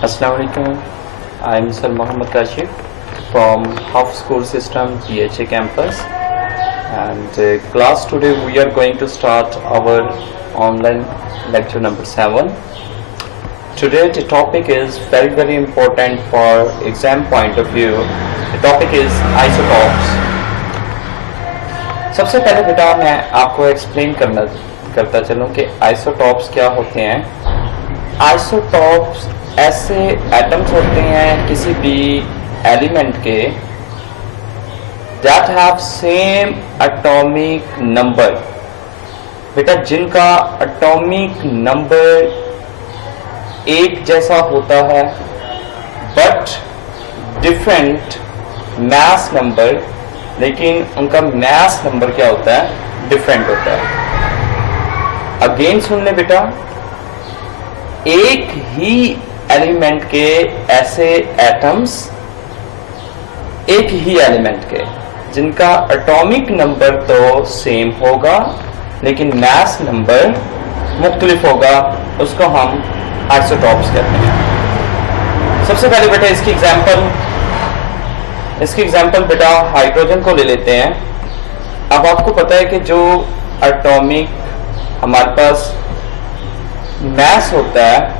Assalamu alaikum. I am Sir Muhammad Kashif from Half School System PHA campus, and class today we are going to start our online lecture number 7. Today the topic is very important for exam point of view. The topic is isotopes. सबसे पहले बेटा मैं आपको explain करता चलूँ कि isotopes क्या होते हैं। आइसोटॉप्स ऐसे एटम्स होते हैं किसी भी एलिमेंट के that have same atomic number, बेटा जिनका एटॉमिक नंबर एक जैसा होता है बट डिफरेंट मास नंबर, लेकिन उनका मास नंबर क्या होता है, डिफरेंट होता है। अगेन सुन ले बेटा, एक ही एलिमेंट के ऐसे एटम्स, एक ही एलिमेंट के जिनका एटॉमिक नंबर तो सेम होगा लेकिन मास नंबर मुख्तलिफ होगा, उसको हम आइसोटॉप्स कहते हैं। सबसे पहले बेटा इसकी एग्जांपल बेटा हाइड्रोजन को ले लेते हैं। अब आपको पता है कि जो एटॉमिक हमारे पास मास होता है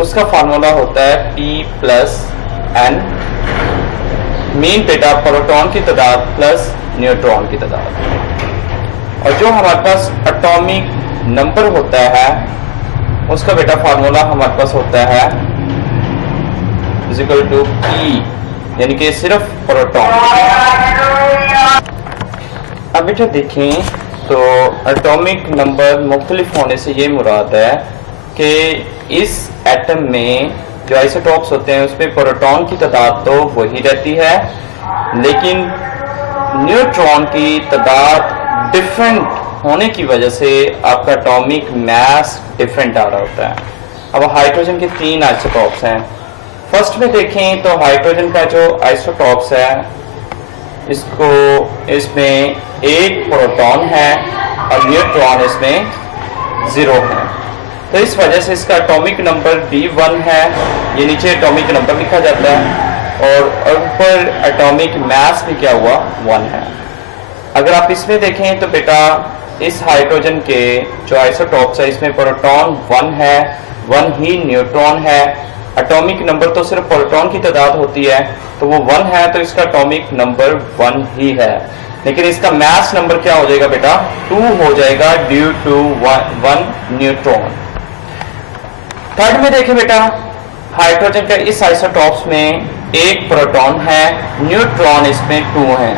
उसका फार्मूला होता है P+N, मीन बेटा प्रोटॉन की तादाद प्लस न्यूट्रॉन की तादाद, और जो हमारे पास एटॉमिक नंबर होता है उसका बेटा फार्मूला हमारे पास होता है P, यानी कि सिर्फ प्रोटॉन। अब बेटा देखें तो एटॉमिक नंबर मुख्तलिफ होने से ये मुराद है कि इस एटम में जो आइसोटॉप्स होते हैं उसमें प्रोटॉन की तादाद तो वही रहती है लेकिन न्यूट्रॉन की तादाद डिफरेंट होने की वजह से आपका एटॉमिक मास डिफरेंट आ रहा होता है। अब हाइड्रोजन के 3 आइसोटॉप्स हैं। फर्स्ट में देखें तो हाइड्रोजन का जो आइसोटॉप्स है इसमें एक प्रोटॉन है और न्यूट्रॉन इसमें 0 है, तो इस वजह से इसका एटॉमिक नंबर B1 है। ये नीचे एटॉमिक नंबर लिखा जाता है और ऊपर एटॉमिक मास भी क्या हुआ, 1 है। अगर आप इसमें देखें तो बेटा इस हाइड्रोजन के जो आइसोटॉप्स है इसमें प्रोटॉन 1 है, 1 ही न्यूट्रॉन है। एटॉमिक नंबर तो सिर्फ प्रोटॉन की तादाद होती है तो वो 1 है, तो इसका एटॉमिक नंबर 1 ही है, लेकिन इसका मास नंबर क्या हो जाएगा बेटा, 2 हो जाएगा ड्यू टू 1 न्यूट्रॉन। थर्ड में देखें बेटा हाइड्रोजन के इस आइसोटॉप्स में एक प्रोटॉन है, न्यूट्रॉन इसमें 2 है,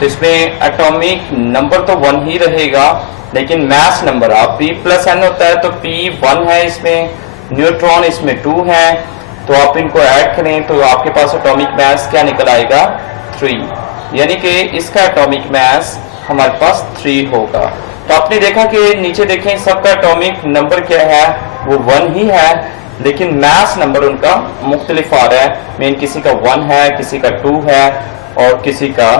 तो इसमें एटॉमिक नंबर तो 1 ही रहेगा लेकिन मास नंबर आप P+N होता है तो P1 है, इसमें न्यूट्रॉन इसमें 2 है, तो आप इनको ऐड करें तो आपके पास एटॉमिक मास क्या निकल आएगा, 3, यानी कि इसका एटॉमिक मास हमारे पास 3 होगा। तो आपने देखा कि नीचे देखें सबका एटॉमिक नंबर क्या है, वो 1 ही है लेकिन मास नंबर उनका मुख्तलिफ आ रहा है, मीन किसी का 1 है, किसी का 2 है और किसी का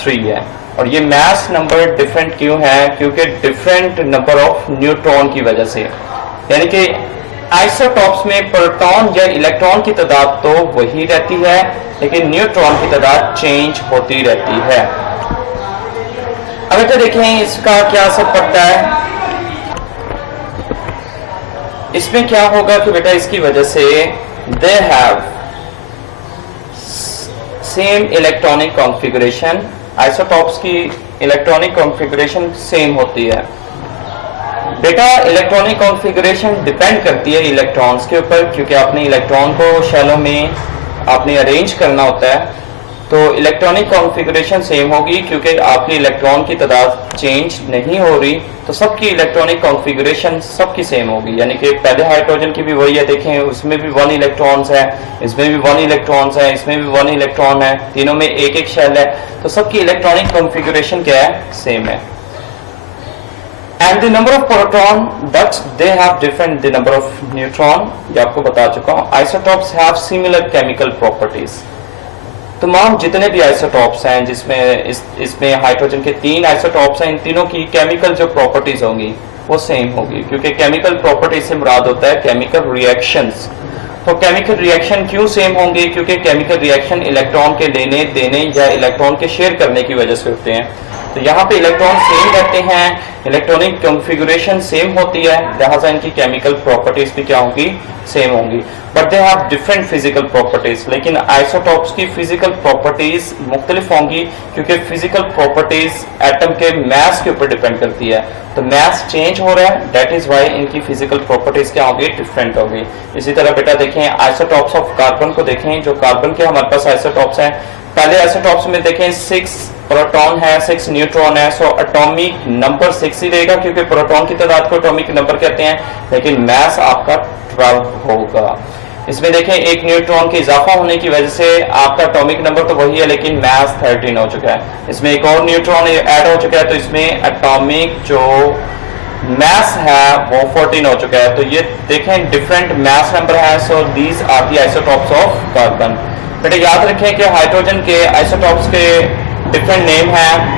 3 है। और ये मास नंबर डिफरेंट क्यों है, क्योंकि डिफरेंट नंबर ऑफ न्यूट्रॉन की वजह से, यानी कि आइसोटॉप्स में प्रोटॉन या इलेक्ट्रॉन की तादाद तो वही रहती है लेकिन न्यूट्रॉन की तादाद चेंज होती रहती है। अब तो देखें इसका क्या असर पड़ता है। इसमें क्या होगा कि बेटा इसकी वजह से they have same electronic configuration, isotopes की इलेक्ट्रॉनिक कॉन्फ़िगरेशन सेम होती है। बेटा इलेक्ट्रॉनिक कॉन्फ़िगरेशन डिपेंड करती है इलेक्ट्रॉन्स के ऊपर, क्योंकि आपने इलेक्ट्रॉन को शेलों में आपने अरेंज करना होता है, तो इलेक्ट्रॉनिक कॉन्फ़िगरेशन सेम होगी क्योंकि आपकी इलेक्ट्रॉन की तादाद चेंज नहीं हो रही, तो सबकी इलेक्ट्रॉनिक कॉन्फ़िगरेशन सबकी सेम होगी। यानी कि पहले हाइड्रोजन की भी वही है, देखें उसमें भी 1 इलेक्ट्रॉन्स है, इसमें भी 1 इलेक्ट्रॉन्स है, इसमें भी 1 इलेक्ट्रॉन है, तीनों में एक शेल है, तो सबकी इलेक्ट्रॉनिक कॉन्फ़िगरेशन क्या है, सेम है। And the number of proton but they have different the number of neutron, ये आपको बता चुका हूँ। Isotopes have similar chemical properties. तमाम जितने भी आइसोटॉप्स हैं जिसमें इसमें हाइड्रोजन के 3 आइसोटॉप्स हैं, इन तीनों की केमिकल जो प्रॉपर्टीज होंगी वो सेम होगी, क्योंकि केमिकल प्रॉपर्टी से मुराद होता है केमिकल रिएक्शंस। तो केमिकल रिएक्शन क्यों सेम होंगे? क्योंकि केमिकल रिएक्शन इलेक्ट्रॉन के लेने देने या इलेक्ट्रॉन के शेयर करने की वजह से होते हैं। तो यहाँ पे इलेक्ट्रॉन सेम रहते हैं, इलेक्ट्रॉनिक कॉन्फ़िगरेशन सेम होती है, लिहाजा इनकी केमिकल प्रॉपर्टीज भी क्या होंगी? सेम होंगी। But they have different physical properties. लेकिन आइसोटॉप्स की फिजिकल प्रॉपर्टीज मुख्तलिफ होंगी, क्योंकि फिजिकल प्रॉपर्टीज एटम के मास के ऊपर डिपेंड करती है। तो मास चेंज हो रहा है, दैट इज वाई इनकी फिजिकल प्रॉपर्टीज क्या होगी? डिफरेंट होगी। इसी तरह बेटा देखें आइसोटॉप्स ऑफ कार्बन को देखें, जो कार्बन के हमारे पास आइसोटॉप्स हैं। पहले आइसोटॉप्स में देखें 6 प्रोटॉन है, 6 न्यूट्रॉन है, सो एटॉमिक नंबर 6 ही रहेगा, क्योंकि प्रोटॉन की तादाद को एटॉमिक नंबर कहते हैं, लेकिन मास आपका 12 होगा। इसमें देखें एक न्यूट्रॉन के इजाफा होने की वजह से आपका एटॉमिक नंबर तो वही है, लेकिन मास 13 हो चुका है। इसमें एक और न्यूट्रॉन ऐड हो चुका है, तो इसमें एटॉमिक जो मास है वो 14 हो चुका है। तो ये देखें डिफरेंट मास नंबर है। So these are the isotopes of carbon. बेटा याद रखें कि हाइड्रोजन के आइसोटॉप्स के डिफरेंट नेम है।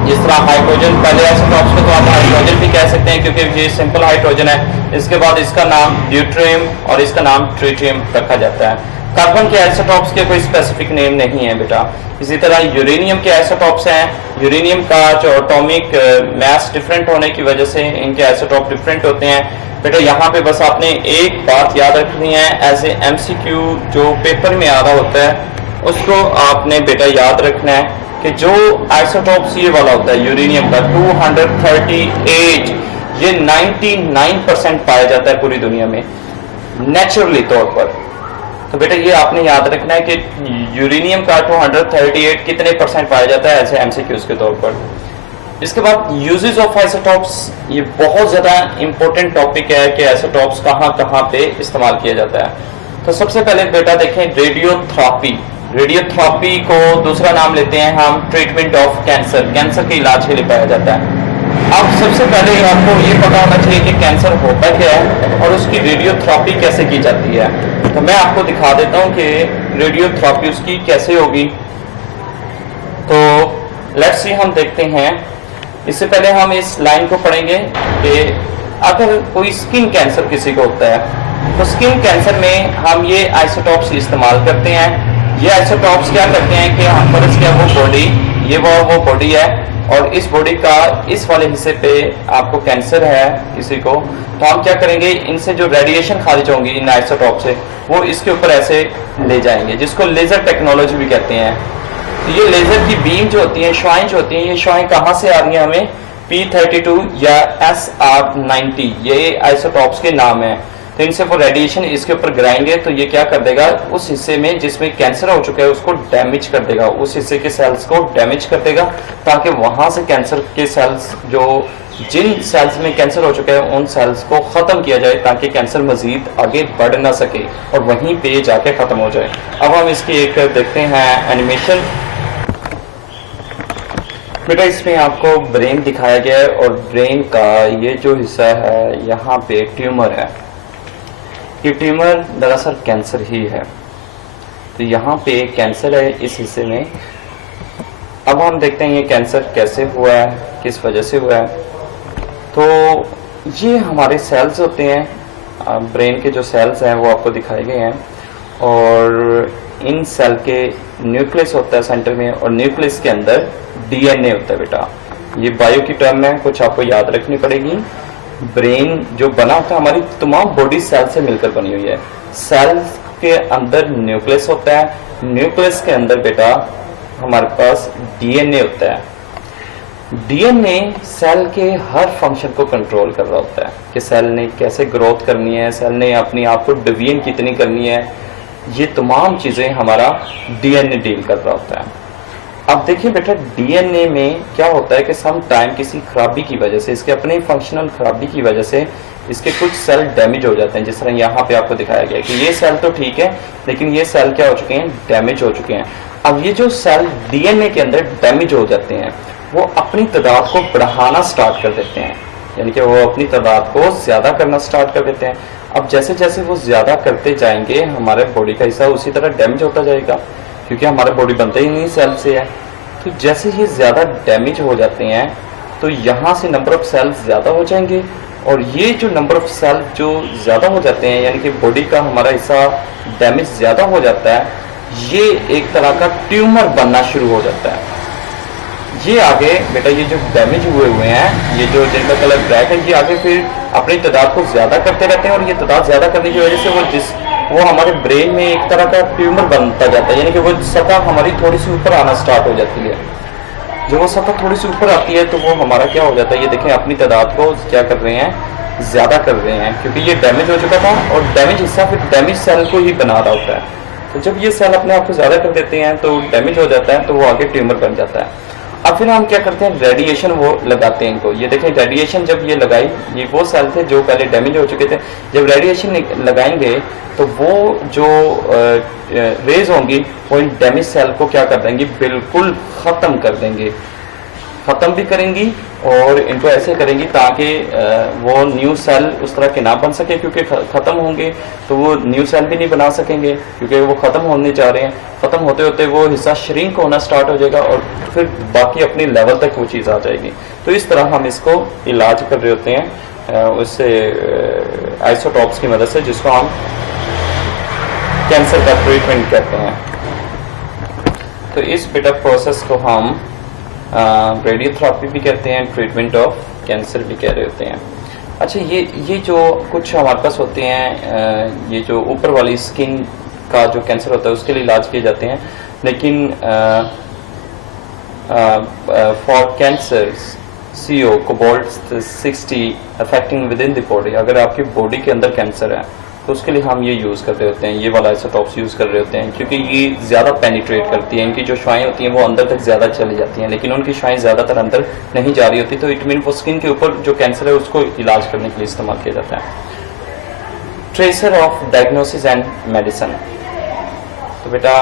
जिस तरह हाइड्रोजन, पहले आइसोटॉप्स को तो आप हाइड्रोजन भी कह सकते हैं, क्योंकि ये सिंपल हाइड्रोजन है। इसके बाद इसका नाम ड्यूट्रियम और इसका नाम ट्रिटियम रखा जाता है। कार्बन के आइसोटॉप्स के कोई स्पेसिफिक नेम नहीं है बेटा। इसी तरह यूरेनियम के आइसोटॉप्स हैं। यूरेनियम का जो एटॉमिक मास डिफरेंट होने की वजह से इनके आइसोटॉप डिफरेंट होते हैं। बेटा यहाँ पे बस आपने एक बात याद रखनी है, एज ए MCQ जो पेपर में आ रहा होता है उसको आपने बेटा याद रखना है कि जो आइसोटॉप्स ये वाला होता है यूरेनियम का 238, ये 99% पाया जाता है पूरी दुनिया में नेचुरली तौर पर। तो बेटा ये आपने याद रखना है कि यूरेनियम का 238 कितने % पाया जाता है ऐसे MCQs के तौर पर। इसके बाद यूजेस ऑफ आइसोटॉप्स, ये बहुत ज़्यादा इंपॉर्टेंट टॉपिक है कि आइसोटॉप्स कहाँ कहाँ पे इस्तेमाल किया जाता है। तो सबसे पहले बेटा देखें रेडियोथेरेपी। रेडियोथेरेपी को दूसरा नाम लेते हैं हम ट्रीटमेंट ऑफ कैंसर। कैंसर के इलाज के लिए पाया जाता है। अब सबसे पहले आपको ये पता होना चाहिए कि कैंसर होता क्या है और उसकी रेडियोथेरेपी कैसे की जाती है। तो मैं आपको दिखा देता हूँ कि रेडियोथेरेपी उसकी कैसे होगी। तो लेट्स सी, हम देखते हैं। इससे पहले हम इस लाइन को पढ़ेंगे कि अगर कोई स्किन कैंसर किसी को होता है तो स्किन कैंसर में हम ये आइसोटॉप्स इस्तेमाल करते हैं। ये आइसोटॉप्स क्या करते हैं कि हम फर्ज क्या वो बॉडी, ये वो बॉडी है और इस बॉडी का इस वाले हिस्से पे आपको कैंसर है किसी को, तो हम क्या करेंगे, इनसे जो रेडिएशन खारिज होंगी इन आइसोटॉप से वो इसके ऊपर ऐसे ले जाएंगे, जिसको लेजर टेक्नोलॉजी भी कहते हैं। तो ये लेजर की बीम जो होती है, शुआएं जो होती हैं, ये शुआएं कहाँ से आ रही हैं हमें? P32 या SR90, ये आइसोटॉप्स के नाम है। तो इनसे वो रेडिएशन इसके ऊपर गिराएंगे तो ये क्या कर देगा, उस हिस्से में जिसमें कैंसर हो चुका है उसको डैमेज कर देगा, उस हिस्से के सेल्स को डैमेज कर देगा, ताकि वहां से कैंसर के सेल्स, जो जिन सेल्स में कैंसर हो चुका है उन सेल्स को खत्म किया जाए, ताकि कैंसर मजीद आगे बढ़ ना सके और वहीं पे जाके खत्म हो जाए। अब हम इसकी एक देखते हैं एनिमेशन। बेटा इसमें आपको ब्रेन दिखाया गया है और ब्रेन का ये जो हिस्सा है यहाँ पे ट्यूमर है। ये ट्यूमर दरअसल कैंसर ही है। तो यहाँ पे कैंसर है इस हिस्से में। अब हम देखते हैं ये कैंसर कैसे हुआ है, किस वजह से हुआ है। तो ये हमारे सेल्स होते हैं, ब्रेन के जो सेल्स हैं वो आपको दिखाए गए हैं और इन सेल के न्यूक्लियस होता है सेंटर में और न्यूक्लियस के अंदर DNA होता है। बेटा ये बायो की टर्म है, कुछ आपको याद रखनी पड़ेगी। ब्रेन जो बना होता है हमारी तमाम बॉडी सेल से मिलकर बनी हुई है। सेल के अंदर न्यूक्लियस होता है, न्यूक्लियस के अंदर बेटा हमारे पास DNA होता है। DNA सेल के हर फंक्शन को कंट्रोल कर रहा होता है कि सेल ने कैसे ग्रोथ करनी है, सेल ने अपनी आप को डिवीजन कितनी करनी है, ये तमाम चीज़ें हमारा DNA डील कर रहा होता है। अब देखिए बेटा DNA में क्या होता है कि सम टाइम किसी खराबी की वजह से, इसके अपने फंक्शनल खराबी की वजह से इसके कुछ सेल डैमेज हो जाते हैं। जिस तरह यहाँ पे आपको दिखाया गया कि ये सेल तो ठीक है लेकिन ये सेल क्या हो चुके हैं, डैमेज हो चुके हैं। अब ये जो सेल DNA के अंदर डैमेज हो जाते हैं वो अपनी तादाद को बढ़ाना स्टार्ट कर देते हैं, यानी कि वो अपनी तादाद को ज़्यादा करना स्टार्ट कर देते हैं। अब जैसे जैसे वो ज़्यादा करते जाएंगे हमारे बॉडी का हिस्सा उसी तरह डैमेज होता जाएगा, क्योंकि हमारा बॉडी बनता ही नहीं सेल से है। तो जैसे ही ज़्यादा डैमेज हो जाते हैं तो यहाँ से नंबर ऑफ सेल्स ज़्यादा हो जाएंगे और ये जो नंबर ऑफ सेल जो ज़्यादा हो जाते हैं, यानी कि बॉडी का हमारा हिस्सा डैमेज ज़्यादा हो जाता है, ये एक तरह का ट्यूमर बनना शुरू हो जाता है। ये आगे बेटा ये जो डैमेज हुए हैं, ये जो जिनका कलर ब्लैक है, ये आगे फिर अपनी तादाद को ज़्यादा करते रहते हैं, और ये तादाद ज़्यादा करने की वजह से वो हमारे ब्रेन में एक तरह का ट्यूमर बनता जाता है, यानी कि वो सतह हमारी थोड़ी सी ऊपर आना स्टार्ट हो जाती है। जब वो सतह थोड़ी सी ऊपर आती है तो वो हमारा क्या हो जाता है, ये देखें अपनी तादाद को क्या कर रहे हैं, ज़्यादा कर रहे हैं, क्योंकि ये डैमेज हो चुका था और डैमेज हिस्सा फिर डैमेज सेल को ही बना रहा होता है। तो जब ये सेल अपने आप को ज़्यादा कर देते हैं तो डैमेज हो जाता है, तो वो आगे ट्यूमर बन जाता है। अब फिर हम क्या करते हैं, रेडिएशन वो लगाते हैं इनको। ये देखें रेडिएशन जब ये लगाई, ये वो सेल थे जो पहले डैमेज हो चुके थे, जब रेडिएशन लगाएंगे तो वो जो रेज होंगी वो इन डैमेज सेल को क्या कर देंगी, बिल्कुल ख़त्म कर देंगे, ख़त्म भी करेंगी और इनको ऐसे करेंगी ताकि वो न्यू सेल उस तरह के ना बन सके, क्योंकि ख़त्म होंगे तो वो न्यू सेल भी नहीं बना सकेंगे, क्योंकि वो ख़त्म होने जा रहे हैं। ख़त्म होते होते वो हिस्सा श्रिंक होना स्टार्ट हो जाएगा और फिर बाकी अपनी लेवल तक वो चीज़ आ जाएगी। तो इस तरह हम इसको इलाज कर रहे होते हैं उससे आइसोटॉप्स की मदद से, जिसको हम कैंसर का ट्रीटमेंट करते हैं। तो इस बेटा प्रोसेस को हम रेडियोथेरेपी भी कहते हैं, ट्रीटमेंट ऑफ कैंसर भी कह रहे होते हैं। अच्छा, ये जो कुछ हमारे पास होते हैं, ये जो ऊपर वाली स्किन का जो कैंसर होता है उसके लिए इलाज किए जाते हैं, लेकिन for cancer CO cobalt 60 affecting with in the body, अगर आपकी बॉडी के अंदर कैंसर है तो उसके लिए हम ये यूज़ कर रहे होते हैं, ये वाला आइसोटॉप्स यूज़ कर रहे होते हैं, क्योंकि ये ज़्यादा पेनिट्रेट करती है, इनकी जो शुआएं होती हैं वो अंदर तक ज़्यादा चली जाती हैं, लेकिन उनकी शुआएं ज़्यादातर अंदर नहीं जा रही होती, तो इट मीन वो स्किन के ऊपर जो कैंसर है उसको इलाज करने के लिए इस्तेमाल किया जाता है। Tracer of diagnosis and medicine, तो बेटा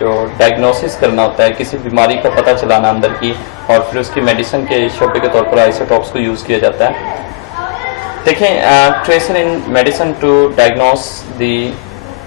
जो डायग्नोसिस करना होता है, किसी बीमारी का पता चलाना अंदर की, और फिर उसकी मेडिसिन के शोबे के तौर पर आइसोटॉप्स को यूज़ किया जाता है। देखें, tracer in medicine to diagnose the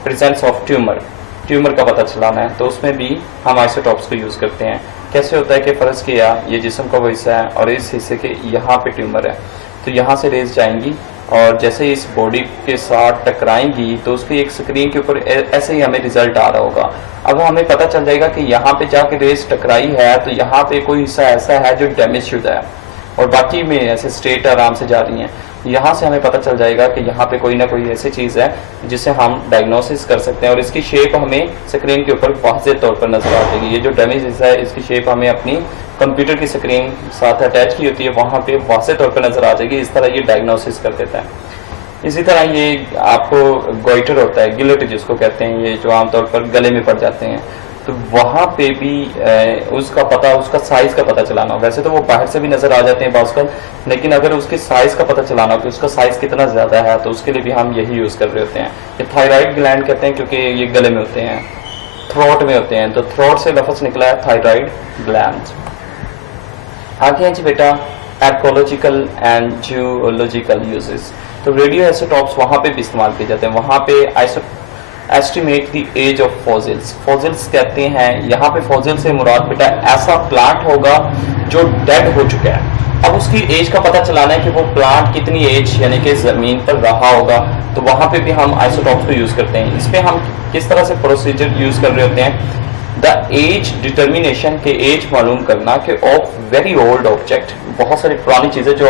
presence of tumour, tumour का पता चलाना है, तो उसमें भी हम आइसोटॉप्स को यूज़ करते हैं। कैसे होता है कि फ़र्ज़ किया ये जिस्म का वो हिस्सा है और इस हिस्से के यहाँ पे ट्यूमर है, तो यहाँ से रेज जाएंगी और जैसे इस बॉडी के साथ टकराएंगी तो उसकी एक स्क्रीन के ऊपर ऐसे ही हमें रिजल्ट आ रहा होगा। अब हमें पता चल जाएगा कि यहाँ पे जाके रेज टकराई है तो यहाँ पे कोई हिस्सा ऐसा है जो डैमेज शुदा है और बाकी में ऐसे स्ट्रेट आराम से जा रही हैं। यहाँ से हमें पता चल जाएगा कि यहाँ पे कोई ना कोई ऐसी चीज़ है जिसे हम डायग्नोसिस कर सकते हैं और इसकी शेप हमें स्क्रीन के ऊपर वाज़ेह तौर पर नजर आ जाएगी। ये जो डैमेज हिस्सा है इसकी शेप हमें अपनी कंप्यूटर की स्क्रीन साथ अटैच की होती है, वहाँ पे वाज़ेह तौर पर नजर आ जाएगी। इस तरह ये डायग्नोसिस कर देता है। इसी तरह ये आपको गोइटर होता है, गिलेट जिसको कहते हैं, ये जो आमतौर पर गले में पड़ जाते हैं, तो वहाँ पे भी उसका पता, उसका साइज़ का पता चलाना हो। वैसे तो वो बाहर से भी नज़र आ जाते हैं बाज़, लेकिन अगर उसके साइज़ का पता चलाना हो कि उसका साइज़ कितना ज़्यादा है तो उसके लिए भी हम यही यूज़ कर रहे होते हैं। ये थायराइड ग्लैंड कहते हैं क्योंकि ये गले में होते हैं, थ्रोट में होते हैं, तो थ्रोट से लफ्ज़ निकला है थायराइड ग्लैंड। आगे हैं जी बेटा एर्कोलॉजिकल एंड जियोलॉजिकल यूजेस, तो रेडियो आइसोटॉप्स वहाँ पे भी इस्तेमाल किए जाते हैं। वहाँ पे estimate the age of fossils, fossils कहते हैं, यहाँ पे फॉसिल से मुराद बेटा ऐसा प्लांट होगा जो डेड हो चुका है। अब उसकी एज का पता चलाना है कि वो प्लांट कितनी एज यानी कि ज़मीन पर रहा होगा, तो वहाँ पे भी हम आइसोटॉप्स को यूज़ करते हैं। इसमें हम किस तरह से प्रोसीजर यूज़ कर रहे होते हैं, द एज डिटर्मिनेशन के एज मालूम करना कि ऑफ वेरी ओल्ड ऑब्जेक्ट, बहुत सारी पुरानी चीज़ें जो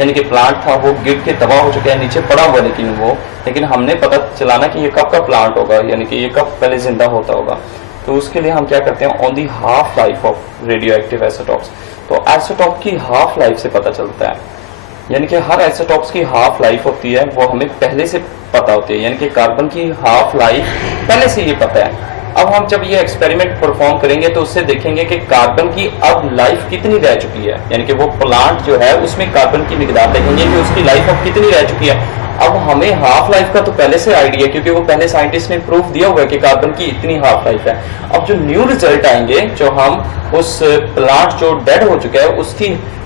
यानी कि प्लांट था वो गिर के तबाह हो चुका है, नीचे पड़ा हुआ लेकिन हमने पता चलाना कि ये कब का प्लांट होगा, यानी कि ये कब पहले जिंदा होता होगा। तो उसके लिए हम क्या करते हैं, on the half life of radio active isotopes, तो आइसोटॉप की हाफ लाइफ से पता चलता है। यानी कि हर आइसोटॉप्स की हाफ लाइफ होती है, वो हमें पहले से पता होती है, यानी कि कार्बन की हाफ लाइफ पहले से ये पता है। अब हम जब ये एक्सपेरिमेंट परफॉर्म करेंगे तो उससे देखेंगे कि कार्बन की अब लाइफ कितनी रह चुकी है, यानी कि वो प्लांट जो है उसमें कार्बन की मिकदार देखेंगे कि उसकी लाइफ अब कितनी रह चुकी है। अब हमें हाफ लाइफ का तो पहले से आइडिया, क्योंकि वो पहले साइंटिस्ट ने प्रूफ दिया हुआ है कि कार्बन की इतनी हाफ लाइफ है। अब जो न्यू रिजल्ट आएंगे, जो हम उस प्लांट जो डेड हो चुका है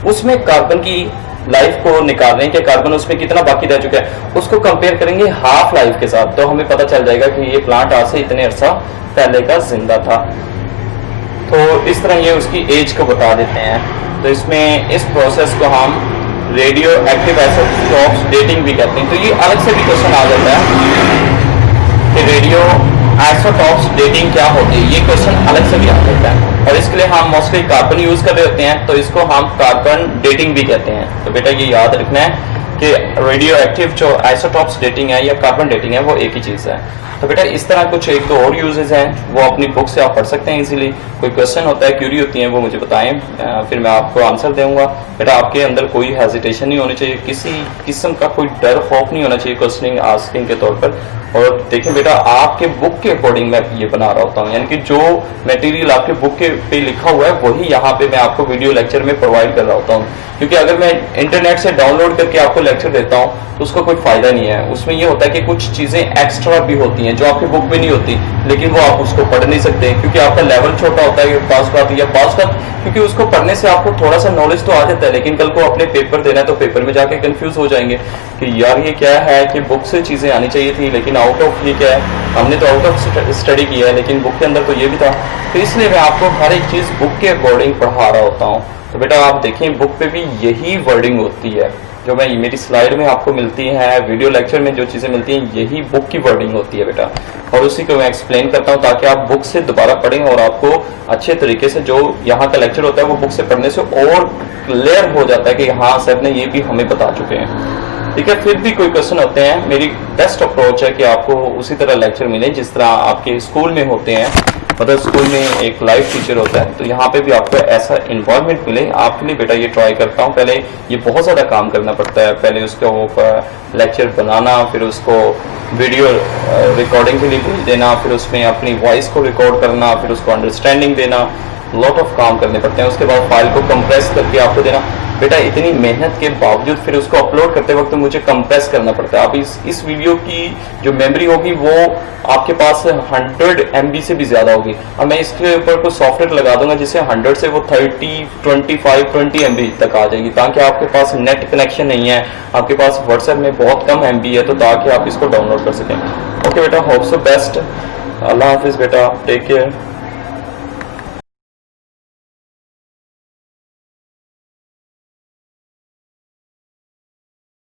उसमें कार्बन की लाइफ को निकाल रहे हैं कि कार्बन उसमें कितना बाकी रह चुका है, उसको कंपेयर करेंगे हाफ लाइफ के साथ, तो हमें पता चल जाएगा कि ये प्लांट आज से इतने अरसा पहले का जिंदा था। तो इस तरह ये उसकी एज को बता देते हैं। तो इसमें इस प्रोसेस को हम रेडियो एक्टिव आइसोटॉप्स डेटिंग भी कहते हैं। तो ये अलग से भी क्वेश्चन आ जाता है कि रेडियो आइसोटॉप्स डेटिंग क्या होती है, ये क्वेश्चन अलग से भी आ जाता है। और इसके लिए हम मोस्टली कार्बन यूज कर रहे होते हैं, तो इसको हम कार्बन डेटिंग भी कहते हैं। तो बेटा ये याद रखना है कि रेडियो एक्टिव जो आइसोटॉप्स डेटिंग है या कार्बन डेटिंग है वो एक ही चीज़ है। तो बेटा इस तरह कुछ एक दो और यूजेस हैं, वो अपनी बुक से आप पढ़ सकते हैं इजीली। कोई क्वेश्चन होता है, क्यूरी होती है, वो मुझे बताएं, फिर मैं आपको आंसर दूंगा। बेटा आपके अंदर कोई हेजिटेशन नहीं होनी चाहिए, किसी किस्म का कोई डर खौफ नहीं होना चाहिए क्वेश्चनिंग आस्किंग के तौर पर। और देखिए बेटा आपके बुक के अकॉर्डिंग मैं ये बना रहा होता हूँ, यानी कि जो मटेरियल आपके बुक के पे लिखा हुआ है वही यहाँ पे मैं आपको वीडियो लेक्चर में प्रोवाइड कर रहा होता हूँ। क्योंकि अगर मैं इंटरनेट से डाउनलोड करके आपको लेक्चर देता हूँ तो उसका कोई फायदा नहीं है। उसमें ये होता है कि कुछ चीजें एक्स्ट्रा भी होती हैं जो आपके बुक में नहीं होती, लेकिन वो आप उसको पढ़ नहीं सकते क्योंकि आपका लेवल छोटा होता है पास का, क्योंकि उसको पढ़ने से आपको थोड़ा सा नॉलेज तो आ जाता है, लेकिन कल को अपने पेपर देना है तो पेपर में जाके कंफ्यूज हो जाएंगे कि यार ये क्या है, कि बुक से चीजें आनी चाहिए थी लेकिन आउट ऑफ ये क्या है, हमने तो आउट ऑफ स्टडी किया है लेकिन बुक के अंदर तो ये भी था। तो इसलिए मैं आपको हर एक चीज बुक के अकॉर्डिंग पढ़ा रहा होता हूँ। तो बेटा आप देखें बुक पे भी यही वर्डिंग होती है जो मैं मेरी स्लाइड में आपको मिलती है, वीडियो लेक्चर में जो चीजें मिलती हैं यही बुक की वर्डिंग होती है बेटा, और उसी को मैं एक्सप्लेन करता हूँ ताकि आप बुक से दोबारा पढ़ें और आपको अच्छे तरीके से जो यहाँ का लेक्चर होता है वो बुक से पढ़ने से और क्लियर हो जाता है कि हाँ सर ने ये भी हमें बता चुके हैं। ठीक है, फिर भी कोई क्वेश्चन होते हैं, मेरी बेस्ट अप्रोच है कि आपको उसी तरह लेक्चर मिले जिस तरह आपके स्कूल में होते हैं, मतलब स्कूल में एक लाइव टीचर होता है, तो यहाँ पे भी आपको ऐसा इन्वायरमेंट मिले। आपके लिए बेटा ये ट्राई करता हूँ। पहले ये बहुत ज़्यादा काम करना पड़ता है, पहले उसको लेक्चर बनाना, फिर उसको वीडियो रिकॉर्डिंग के लिए भेज देना, फिर उसमें अपनी वॉइस को रिकॉर्ड करना, फिर उसको अंडरस्टैंडिंग देना, लॉट ऑफ काम करने पड़ते हैं। उसके बाद फाइल को कंप्रेस करके आपको देना। बेटा इतनी मेहनत के बावजूद फिर उसको अपलोड करते वक्त मुझे कंप्रेस करना पड़ता है। अब इस वीडियो की जो मेमोरी होगी वो आपके पास 100 MB से भी ज़्यादा होगी। अब मैं इसके ऊपर कोई सॉफ्टवेयर लगा दूंगा जिससे 100 से वो 30, 25, 20 MB तक आ जाएगी, ताकि आपके पास नेट कनेक्शन नहीं है, आपके पास व्हाट्सएप में बहुत कम MB है, तो ताकि आप इसको डाउनलोड कर सकें। ओके बेटा, होप सो बेस्ट। अल्लाह हाफिज़ बेटा, टेक केयर।